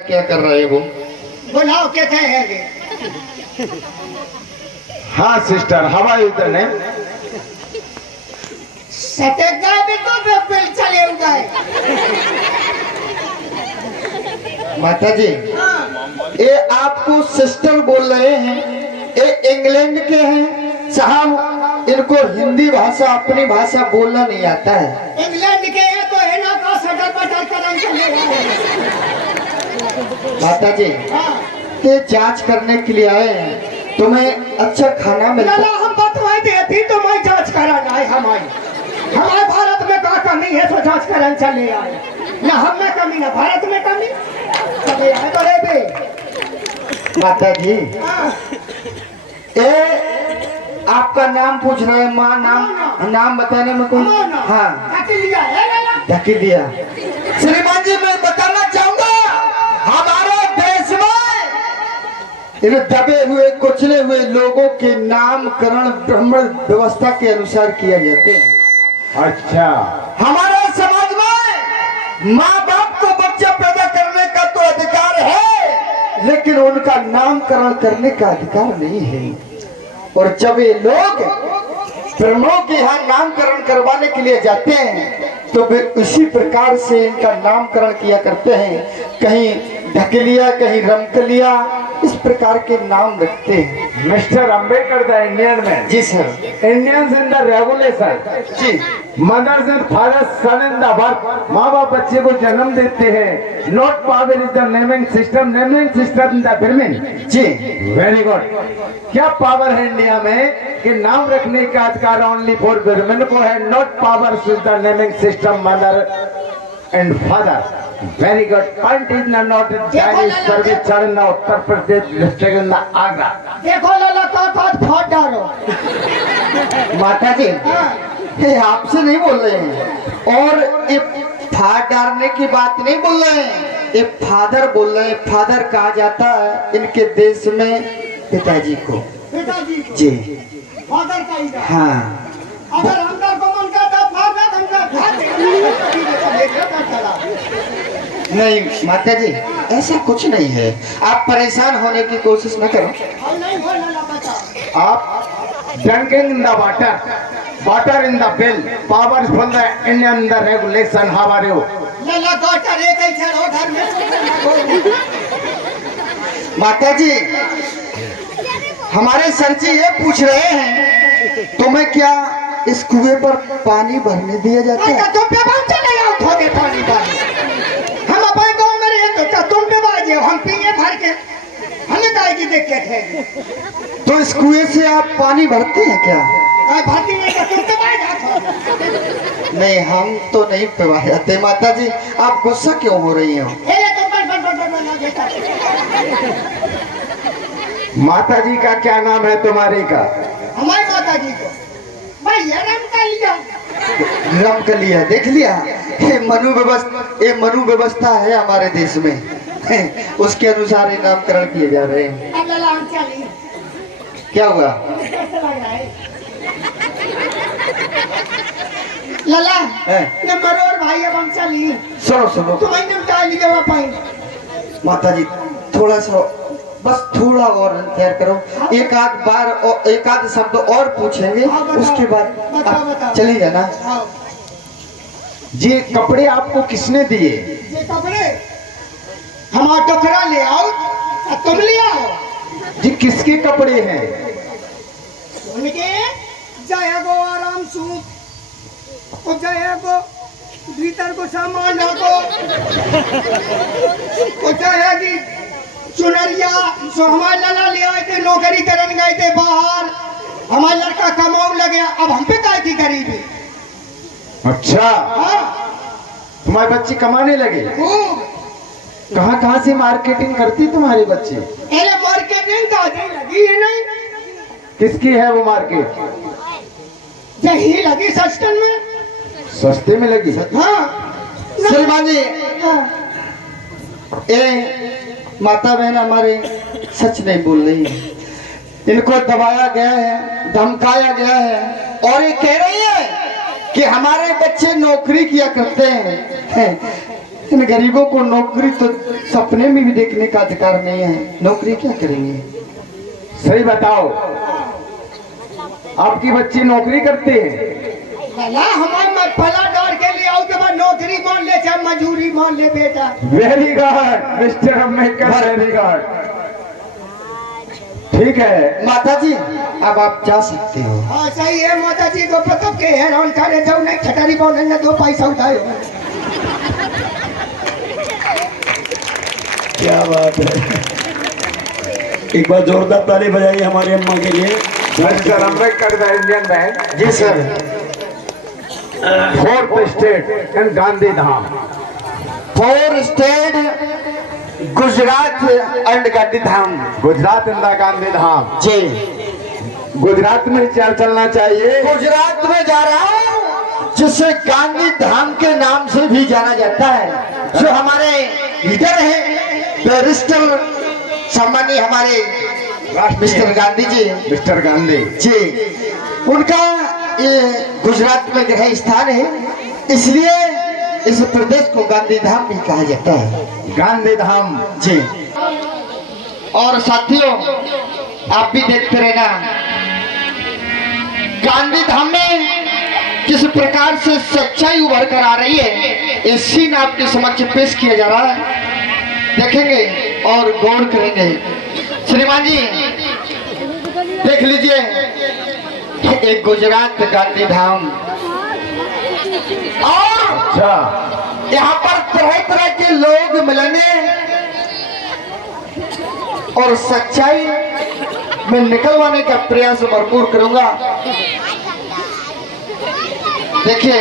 क्या कर रहे हो? बुलाओ क्या है? हाँ सिस्टर, हवा इधर है। सटक गए भी तो बिल चले गए। माता जी, ये आपको सिस्टर बोल रहे हैं, ये इंग्लैंड के हैं साहब। इनको हिंदी भाषा अपनी भाषा बोलना नहीं आता है। इंग्लैंड के है तो है ना का सटर पटर करन चले गए। माता जी, ये जांच करने के लिए आए हैं, तुम्हें अच्छा खाना मिलता है? हम बतवाई देती तो मैं जांच कराना है। हमारे भारत में का कमी है तो जांच करन चले आए। ना हम में कमी ना भारत में कमी चले आए तो रे बे। माता जी, ए आपका नाम पूछ रहे हैं। माँ नाम बताने में कोई? हाँ, ढकी दिया। श्रीमान जी, मैं बताना चाहूंगा, हमारे देश में इन दबे हुए कुचले हुए लोगों के नामकरण ब्राह्मण व्यवस्था के अनुसार किया जाते हैं। अच्छा, हमारे समाज में माँ बाप को बच्चा पैदा करने का तो अधिकार है, लेकिन उनका नामकरण करने का अधिकार नहीं है। और जब ये लोग ब्राह्मणों के यहाँ नामकरण करवाने के लिए जाते हैं तो वे उसी प्रकार से इनका नामकरण किया करते हैं। कहीं ढकलिया, कहीं रमकलिया, इस प्रकार के नाम रखते हैं। Mister Ambedkar the Indian man. जी sir. Indians in the regulation. जी। Mothers and fathers son in the birth. माँ बाप बच्चे को जन्म देते हैं। Not power is the naming system in the Brahmin. जी, वेरी गुड। क्या पावर है इंडिया में कि नाम रखने का अधिकार ओनली फॉर ब्राह्मण को है। Not power is the naming system mother and father. Very good. Point is not service चरण Uttar Pradesh district in the Agra. देखो लाला का फोट डालो। माता जी, ये आपसे नहीं बोल रहे हैं, और ये फाट डालने की बात नहीं बोल रहे हैं, ये फादर बोल रहे हैं। फादर कहा जाता है इनके देश में पिताजी को। पिताजी जी, फादर का ही। हाँ। अगर अंदर को मन करता फादर अंदर नहीं माता जी, ऐसा कुछ नहीं है। आप परेशान होने की कोशिश न करो। आप drinking in the water in the bill, power from the Indian the regulation. How are you? माता जी, हमारे सर जी ये पूछ रहे हैं, तुम्हें क्या इस कुएं पर पानी भरने दिया जाता है? तुम पे बात चले आओ थोड़े पानी भर। हम अपने गांव में रहे तो तुम पे बाजे हम पिए भर के हमें काहे की दिक्कत है? तो इस कुएं से आप पानी भरते हैं क्या? भरती नहीं तो तुम पे बाज। नहीं, हम तो नहीं पिवा जाते। माता जी, आप गुस्सा क्यों हो रही हो? माता जी का क्या नाम है तुम्हारी का? हमारी माता जी को भाई रमकलिया। देख लिया, ये मनु व्यवस्था है हमारे देश में। उसके अनुसार ये नामकरण किए जा रहे हैं। क्या हुआ? लला नंबर और भाई अब हम चली। सुनो, तुम्हें निपटा लिया पाई। माता जी, थोड़ा सा, बस थोड़ा और इंतजार करो। एक आध बार और एक आध शब्द और पूछेंगे, उसके बाद आप चली जाना। ये कपड़े आपको किसने दिए? ये कपड़े हमारा टोकरा ले आओ, तुम ले आओ। जी, किसके कपड़े हैं? उनके जय गो आराम सूप, जय गो भीतर को सामान को, जय की चुनरिया। सो हमारे लाला ले आए थे, नौकरी करने गए थे बाहर। हमारा लड़का कमाऊ लगे, अब हम पे काय की गरीबी। अच्छा, तुम्हारे बच्चे कमाने लगे? कहाँ से मार्केटिंग करती तुम्हारी बच्ची? मार्केटिंग का लगी है नहीं। किसकी है वो मार्केट? यही लगी सस्ते में। सस्ते में लगी? हाँ सलमान जी, माता बहन हमारे सच नहीं बोल रही है। इनको दबाया गया है, धमकाया गया है, और ये कह रही है कि हमारे बच्चे नौकरी किया करते हैं। इन गरीबों को नौकरी तो सपने में भी देखने का अधिकार नहीं है। नौकरी क्या करेंगे? सही बताओ, आपकी बच्ची नौकरी करती है? भला हमारे मैं फला डर के लिए आओ के बाद नौकरी मान ले चाहे मजूरी मान ले बेटा। Very good mister Ambedkar, very good. ठीक है माता जी, अब आप जा सकते हो। हाँ सही है माता जी को पता के है राउंड करे जाओ नहीं ठटारी बोले ना 2 पैसा उठाए। क्या बात है, एक बार जोरदार ताली बजाइए हमारी अम्मा के लिए। Mister Ambedkar the Indian bank. जी sir. 4th state and Gandhi Dham. 4 state Gujarat and Gandhi Dham. Gujarat इंदा गांधी धाम। जी, गुजरात में क्या चलना चाहिए? गुजरात में जा रहा हूँ, जिसे गांधी धाम के नाम से भी जाना जाता है। जो हमारे लीडर हैं, बैरिस्टर सम्मानीय हमारे मिस्टर गांधी जी, मिस्टर गांधी जी, उनका ये गुजरात में गृह स्थान है, इसलिए इस प्रदेश को गांधी धाम भी कहा जाता है। गांधी धाम। जी। और साथियों, आप भी देखते रहना गांधी धाम में किस प्रकार से सच्चाई उभर कर आ रही है, ये सीन आपके समक्ष पेश किया जा रहा है। देखेंगे और गौर करेंगे। श्रीमान जी देख लीजिए, एक गुजरात गांधी धाम, और अच्छा, यहाँ पर तरह तरह के लोग मिलने और सच्चाई में निकलवाने का प्रयास भरपूर करूंगा। देखिए,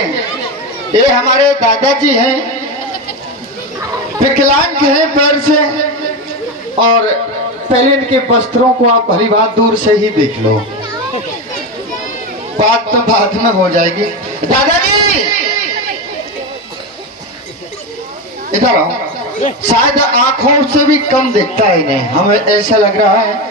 ये हमारे दादाजी हैं, विकलांग हैं पैर से, और पहले इनके वस्त्रों को आप भली बात दूर से ही देख लो, बात तो बाद में हो जाएगी। दादाजी इधर आओ। शायद आंखों से भी कम दिखता है इन्हें, हमें ऐसा लग रहा है।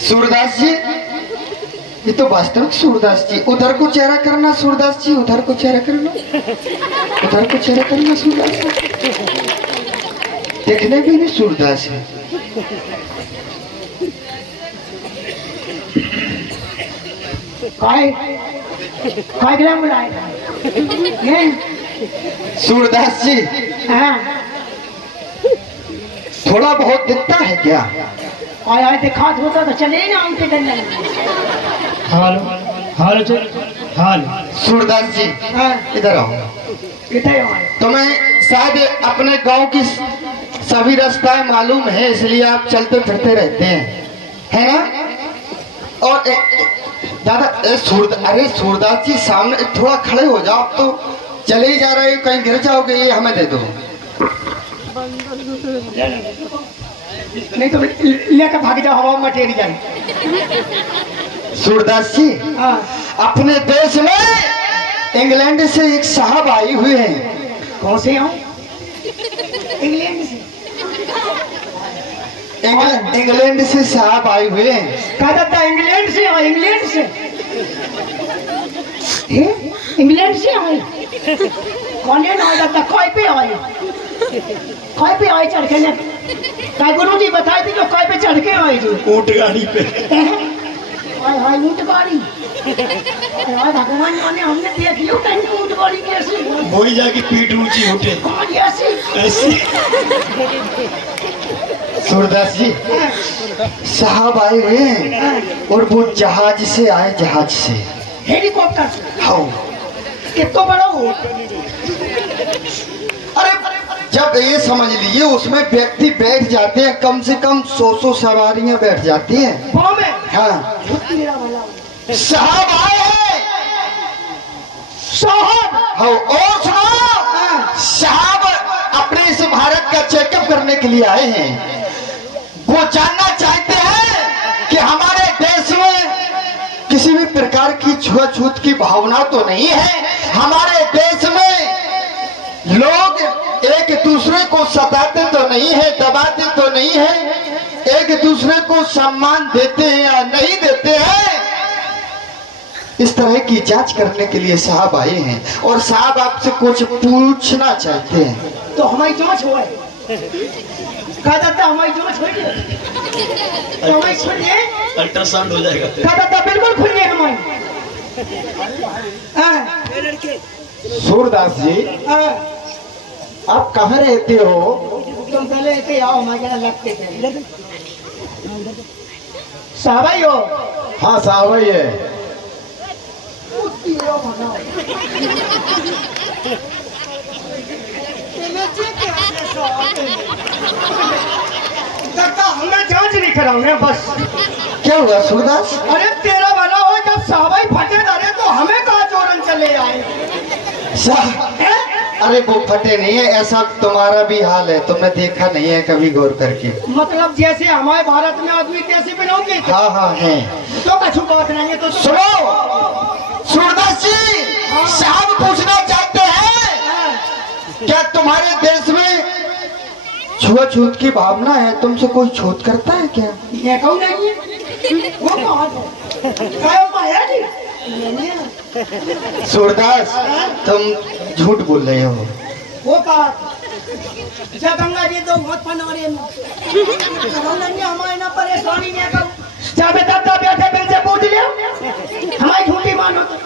सूरदास जी, ये तो वास्तविक सूरदास जी। उधर को चेहरा करना सूरदास जी, उधर को चेहरा करना, उधर को चेहरा करना सूरदास जी। देखने भी नहीं सूरदास है। काय ग्राम बुलाएगा सूरदास जी, हाँ थोड़ा बहुत दिखता है क्या? आया दिखात होता तो चले ना उनके डंडे में। हाल हाल चल हाल। सूरदास जी हाँ इधर आओ। कितने आए तुम्हें शायद अपने गांव की सभी रास्ताएं मालूम है, इसलिए आप चलते फिरते रहते हैं, है ना? और दादा, अरे सूरदास जी सामने थोड़ा खड़े हो जाओ, आप तो चले ही जा रहे हो, कहीं गिर जाओगे, ये हमें दे दो। नहीं तो लेकर भाग जाओ, हवा में टेरी जाए। सूरदास जी, हाँ अपने देश में इंग्लैंड से एक साहब आई हुए हैं। कौन से आऊं? इंग्लैंड से। इंग्लैंड से साहब आए हुए हैं। कहा जाता है इंग्लैंड से आए, इंग्लैंड से। इंग्लैंड से आए? कौन है ना जाता? कोई पे आए, कोई पे आए चढ़ के ने? काय गुरु जी बताए थे जो कोई पे चढ़ के आए जी? ऊंट गाड़ी पे। हाय हाय ऊंट गाड़ी। हाय भगवान जाने, हमने देख लियो कहीं ऊंट गाड़ी कैसे? वही जाके पीठ ऊंची उठे कौन ऐसी? ऐसी। सूरदास जी, साहब आए हुए हैं और वो जहाज से आए, जहाज से, हेलीकॉप्टर से। हाँ। कितना बड़ा हो? अरे जब ये समझ लीजिए उसमें व्यक्ति बैठ जाते हैं, कम से कम 100 सवारियां बैठ जाती हैं। पाँव में? हाँ। मेरा वाला साहब आए हैं। साहब। हाँ, और सुनो, साहब अपने इस भारत का चेकअप करने के लिए आए हैं। वो जानना चाहते हैं कि हमारे देश में किसी भी प्रकार की छुआछूत की भावना तो नहीं है, हमारे देश में लोग एक दूसरे को सताते तो नहीं है, दबाते तो नहीं है, एक दूसरे को सम्मान देते हैं या नहीं देते हैं, इस तरह की जांच करने के लिए साहब आए हैं। और साहब आपसे कुछ पूछना चाहते हैं। तो हमारी जांच हुआ है, कहा जाता हमारी जांच हुई है, तो हमारी खुलिए, अल्ट्रासाउंड हो जाएगा। कहा जाता बिल्कुल खुलिए हमारी। हाँ, सूरदास जी, हाँ, आप कहाँ रहते हो? तुम पहले ऐसे आओ, हमारे यहाँ लगते थे। साहब ही हो? हाँ साहब ही है। दादा हमें जांच नहीं कराऊंगे बस। क्या हुआ सूरदास? अरे तेरा भला हो, जब साहबाई फटे डाले तो हमें कहा चोरन चले आए। साहब, हैं? अरे वो फटे नहीं है, ऐसा तुम्हारा भी हाल है, तुमने देखा नहीं है कभी गौर करके? मतलब जैसे हमारे भारत में आदमी कैसे बनाओगे? हाँ हाँ है। तो कछु बात नहीं है। तो सुनो सूरदास जी, साहब पूछना चाहते हैं, हाँ, क्या तुम्हारे देश में छुआछूत की भावना है? तुमसे कोई छूत करता है क्या? ये कौन नहीं है? वो कौन है? क्या माया जी? नहीं है। सूरदास, तुम झूठ बोल रहे हो। वो कहा जब गंगा जी तो बहुत पनौरे में हमारे ना परेशानी नहीं करो। क्या बेटा बैठे बिल से पूछ लियो, हमारी झूठी मानो तो।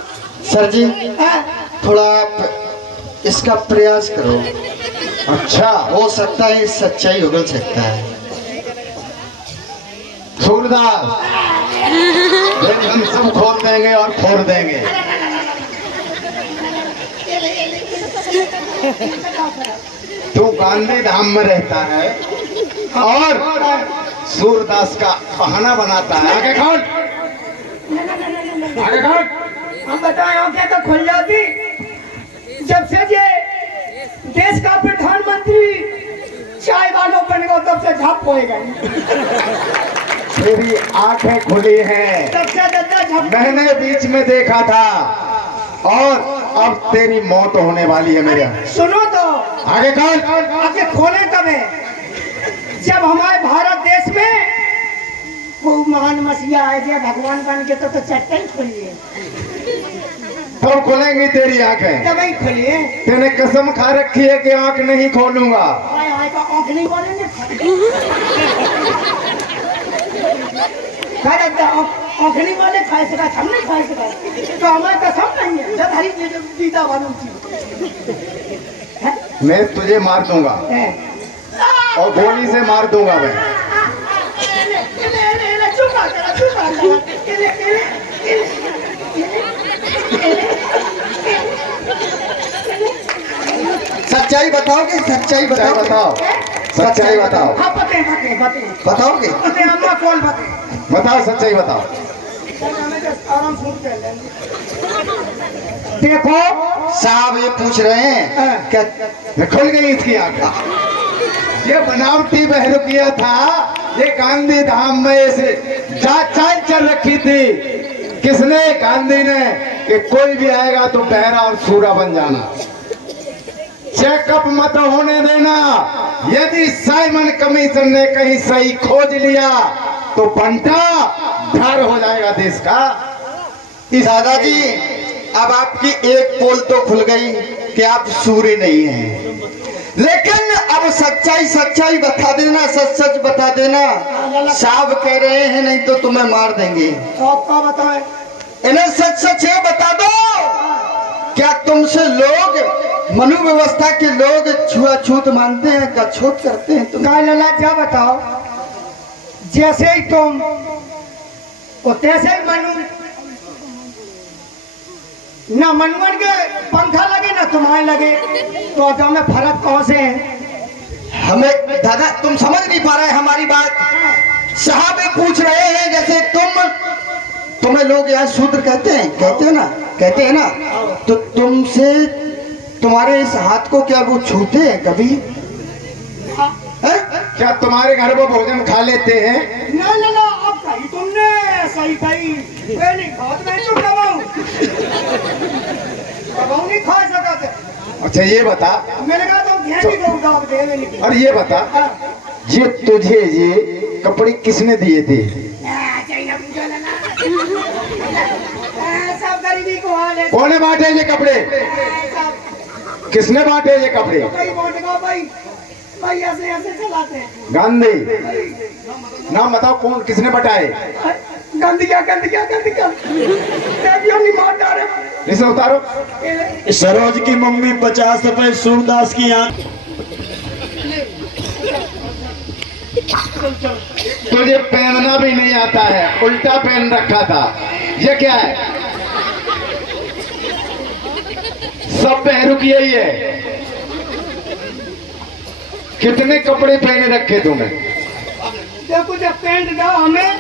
सर जी, हाँ, थोड़ा आप इसका प्रयास करो। अच्छा हो सकता है सच्चाई उगल सकता है। सूरदास, हम सब खोल देंगे और फोड़ देंगे। तू गांधी धाम में रहता है और सूरदास का बहाना बनाता है। आगे खोल, आगे खोल। हम बताए आंखें तो खुल जाती जब से ये देश का प्रधानमंत्री चाय वालों बन गए, तब से झप हो गए। तेरी आंखें खुली हैं, तब से ज्यादा झप। मैंने बीच में देखा था, और अब तेरी मौत होने वाली है मेरे। सुनो तो, आगे खोल। आगे खोले कब है? जब हमारे भारत देश में वो महान मसीहा आए थे, भगवान बन के तो चट्टे ही खुली है, कब खुलेंगी तेरी आंखें? तब ही खुली है। तेने कसम खा रखी है कि आंख नहीं खोलूंगा। आए आए का आंख नहीं बोलेंगे। आंख नहीं बोले खाए सका, हम नहीं खाए सका, तो हमारे कसम नहीं है। जब हरी पीता वालों की मैं तुझे मार दूंगा और गोली से मार दूंगा मैं। सच्चाई बताओगे? सच्चाई बताओ, बताओ। बताओ, सच्चाई बताओ। हाँ बते बते बते बताओगे? बते, अम्मा कौन बते? बताओ, सच्चाई बताओ। आराम सुन के देखो साहब ये पूछ रहे हैं क्या खुल गई इसकी आंख? ये बनावटी बहरूपिया था, ये गांधी धाम में ऐसे चाल चल रखी थी। किसने? गांधी ने, कि कोई भी आएगा तो बहरा और सूरा बन जाना, चेकअप मत होने देना। यदि साइमन कमीशन ने कहीं सही खोज लिया तो बंटा ढार हो जाएगा देश का। दादाजी, अब आपकी एक पोल तो खुल गई कि आप सूर्य नहीं हैं, लेकिन अब सच्चाई सच्चाई बता देना, सच सच बता देना। साहब कह रहे हैं नहीं तो तुम्हें मार देंगे। आपका बताए, इन्हें सच सच ये बता दो, क्या तुमसे लोग, मनु व्यवस्था के लोग छुआछूत मानते हैं, क्या छूत करते हैं तुम? काय लला जा बताओ, जैसे ही तुम और तैसे ही मनु, ना मनवन के पंखा लगे ना तुम्हारे लगे, तो हमें फर्क कौन से है? हमें दादा तुम समझ नहीं पा रहे हमारी बात। साहब ये पूछ रहे हैं जैसे तुम्हें लोग यहाँ शूद्र कहते हैं, कहते हो ना, कहते हैं ना, तो तुमसे तुम्हारे इस हाथ को क्या वो छूते हैं कभी? है? क्या तुम्हारे घर वो भोजन खा लेते हैं? ना ना ना, अब कही तुमने सही कही, मैं नहीं खात, मैं तो कबाऊ नहीं खा सका थे। अच्छा ये बता, मैंने कहा तुम ध्यान नहीं दो, दे मैंने। और ये बता, ये तुझे ये कपड़े किसने दिए थे? सब गरीबी को हाल है। कौन ने बांटे ये कपड़े? किसने बांटे ये कपड़े? भाई वोट का भाई ऐसे ऐसे चलाते हैं। गांधी, नाम बताओ कौन किसने बटाए? गंदिया नहीं मार डाले। इसे उतारो। सरोज की मम्मी 50 रुपए, सूरदास की आंख। तुझे पहनना भी नहीं आता है, उल्टा पहन रखा था। ये क्या है? सब बहरूक यही है। कितने कपड़े पहने रखे तूने? देखो जब पेंट ना हमें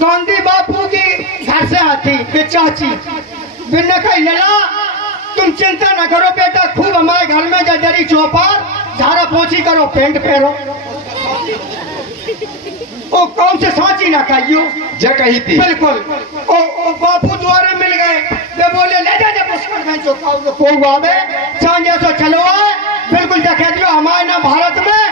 गांधी बापू की घर से आती कि चाची बिना कहीं लड़ा, तुम चिंता न करो बेटा, खूब हमारे घर में जरी चौपार झाड़ा पोछी करो, पेंट पहनो। ओ कौन से सांची ना खाइयो जा कही थी। बिल्कुल। ओ बापू द्वारे मिल गए, वे बोले ले जा पुष्कर में जो को आवे सांझे तो चलो आए। बिल्कुल देखे दियो, हमारे ना भारत में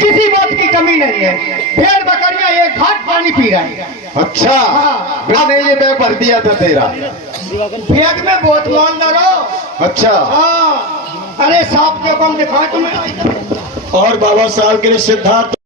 किसी बात की कमी नहीं है। भेड़ बकरियां एक घाट पानी पी रही है। अच्छा, हाँ। मैंने ये बैग भर दिया था तेरा। भेड़ में बहुत ईमानदार हो। अच्छा, हाँ, अरे सांप के कम दिखाए तुम्हें। और बाबा साहब के लिए सिद्धार्थ